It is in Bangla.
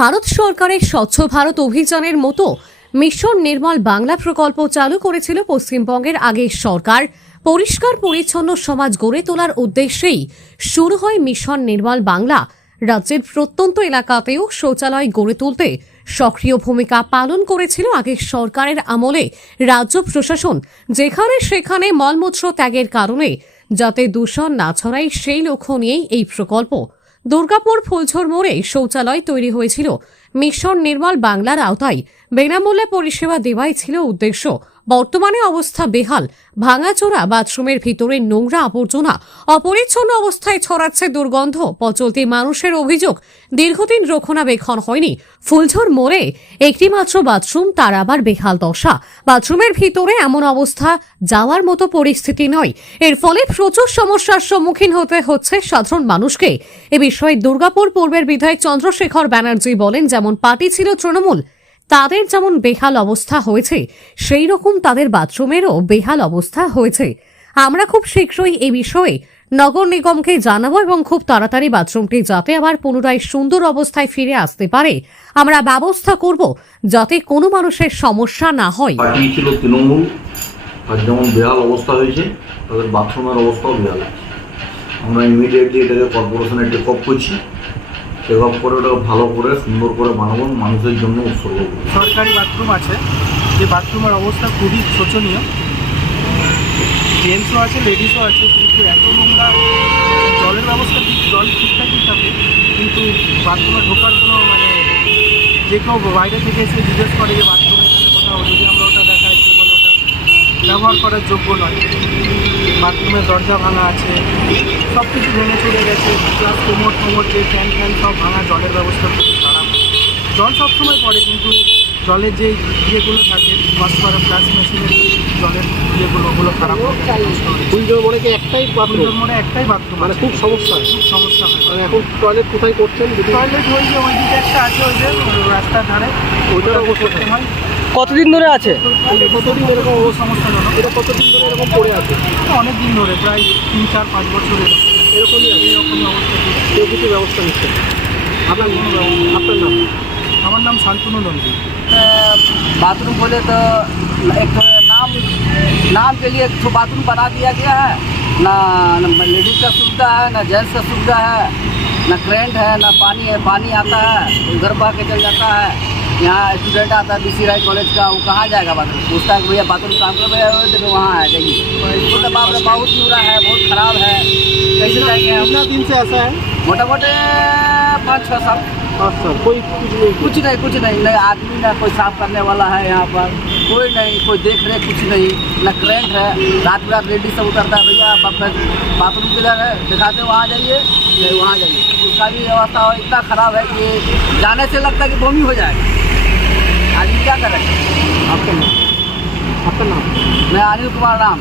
ভারত সরকারের স্বচ্ছ ভারত অভিযানের মতো মিশন নির্মল বাংলা প্রকল্প চালু করেছিল পশ্চিমবঙ্গের আগের সরকার। পরিষ্কার পরিচ্ছন্ন সমাজ গড়ে তোলার উদ্দেশ্যেই শুরু হয় মিশন নির্মল বাংলা। রাজ্যের প্রত্যন্ত এলাকাতেও শৌচালয় গড়ে তুলতে সক্রিয় ভূমিকা পালন করেছিল আগের সরকারের আমলে রাজ্য প্রশাসন। যেখানে সেখানে মলমূত্র ত্যাগের কারণে যাতে দূষণ না ছড়ায় সেই লক্ষ্য নিয়েই এই প্রকল্প। দুর্গাপুর ফুলঝোর মোড়ে শৌচালয় তৈরি হয়েছিল মিশন নির্মল বাংলার আওতায়। বিনামূল্যে পরিষেবা দেওয়াই ছিল উদ্দেশ্য। বর্তমানে অবস্থা বেহাল। ভাঙাচোরা বাথরুমের ভিতরে নোংরা আবর্জনা অপরিচ্ছন্ন অবস্থায় ছড়াচ্ছে দুর্গন্ধ। পচলতি মানুষের অভিযোগ দীর্ঘদিন রক্ষণাবেক্ষণ হয়নি। ফুলঝোর মোড়ে একটি মাত্র বাথরুম, তার আবার বেহাল দশা। বাথরুমের ভিতরে এমন অবস্থা যাওয়ার মতো পরিস্থিতি নয়। এর ফলে প্রচুর সমস্যার সম্মুখীন হতে হচ্ছে সাধারণ মানুষকে। এ বিষয়ে দুর্গাপুর পূর্বের বিধায়ক চন্দ্রশেখর ব্যানার্জি বলেন, যেমন পার্টি ছিল তৃণমূল, তাদের যেমন বেহাল অবস্থা হয়েছে সেই রকম তাদের বাথরুমেরও বেহাল অবস্থা হয়েছে। আমরা খুব শীঘ্রই এই বিষয়ে নগর নিগমকে জানাবো এবং খুব তাড়াতাড়ি বাথরুমটি যাতে আবার পুনরায় সুন্দর অবস্থায় ফিরে আসতে পারে আমরা ব্যবস্থা করব, যাতে কোনো মানুষের সমস্যা না হয়। পার্টি ছিল তৃণমূল, আর যেমন বেহাল অবস্থা হয়েছে তাদের বাথরুমের অবস্থাও বেহাল আছে। আমরা ইমিডিয়েটলি এটাকে কর্পোরেশনে টেক আপ করছি। টেক আপ করে ওটা ভালো করে সুন্দর করে বানাবো, মানুষের জন্য উৎসর্গ করবো। সরকারি বাথরুম আছে, যে বাথরুমের অবস্থা খুবই শোচনীয়। জেন্টসও আছে, লেডিসও আছে, কিন্তু এত নোংরা। জলের ব্যবস্থা জল ঠিকঠাকই থাকে, কিন্তু বাথরুমে ঢোকার কোনো যে কেউ বাইরে থেকে এসে জিজ্ঞেস করে যে বাথরুমে কোথাও, যদি আমরা ওটা দেখাই সে বলে ওটা ব্যবহার করার যোগ্য নয়। বাথরুমের দরজা ভাঙা আছে, সব কিছু ভেঙে চলে গেছে, প্লাস কোমর যে ফ্যান সব ভাঙা। জলের ব্যবস্থা খুবই খারাপ। জল সবসময় পড়ে, কিন্তু জলের যে ইয়েগুলো থাকে ওয়াশ করা ফ্লাশ মেশিনের জলের ওগুলো খারাপ। ফুলঝোর মোড়ে কি একটাই বাথরুম? ফুলঝোর মোড়ে একটাই বাথরুম, মানে খুব সমস্যা হয়। হয়। এখন টয়লেট কোথায় করছেন? টয়লেট ওই দিকে একটা আছে, ওই যে রাস্তার ধারে, ওইটার ওটা অবস্থা করতে হয়। কতদিন ধরে আছে? কতদিন এরকম সমস্যাজনক। এটা কতদিন ধরে এরকম পড়ে আছে? অনেক দিন ধরে, প্রায় 3-4-5 বছর এরকমই আছে। এইরকমই অবস্থা। কেউ কিছু ব্যবস্থা নিচ্ছে? আপনার নাম? আমার নাম শান্তনু নন্দী। बाथरूम बोले तो एक तो नाम के लिए एक तो बाथरूम बना दिया गया है। ना लेडीज का सुविधा है, ना जेंट्स का सुविधा है, ना करेंट है, ना पानी है। पानी आता है उधर बह के चल जाता है। यहाँ स्टूडेंट आता है BC राय कॉलेज का, वो कहाँ जाएगा बाथरूम? पूछता है भैया बाथरूम काम कर भैया, तो वहाँ आ जाइए। तो बाप रे बहुत बुरा है, बहुत ख़राब है। कैसे जाएंगे हम? कितना दिन से ऐसा है? मोटा मोटे 5-6 साल। सर कोई कुछ नहीं कुछ नहीं आदमी, ना कोई साफ करने वाला है यहाँ पर, कोई नहीं, कोई देख रेख कुछ नहीं, ना करेंट है। रात बिरात लेडीज सब उतरता है, भैया आप अपना बाथरूम किधर है दिखाते, वहाँ जाइए, नहीं वहाँ जाइए। उसका भी व्यवस्था इतना ख़राब है कि जाने से लगता है कि बमी हो जाएगा। आदमी क्या करें? आपका नाम? मैं अनिल कुमार राम।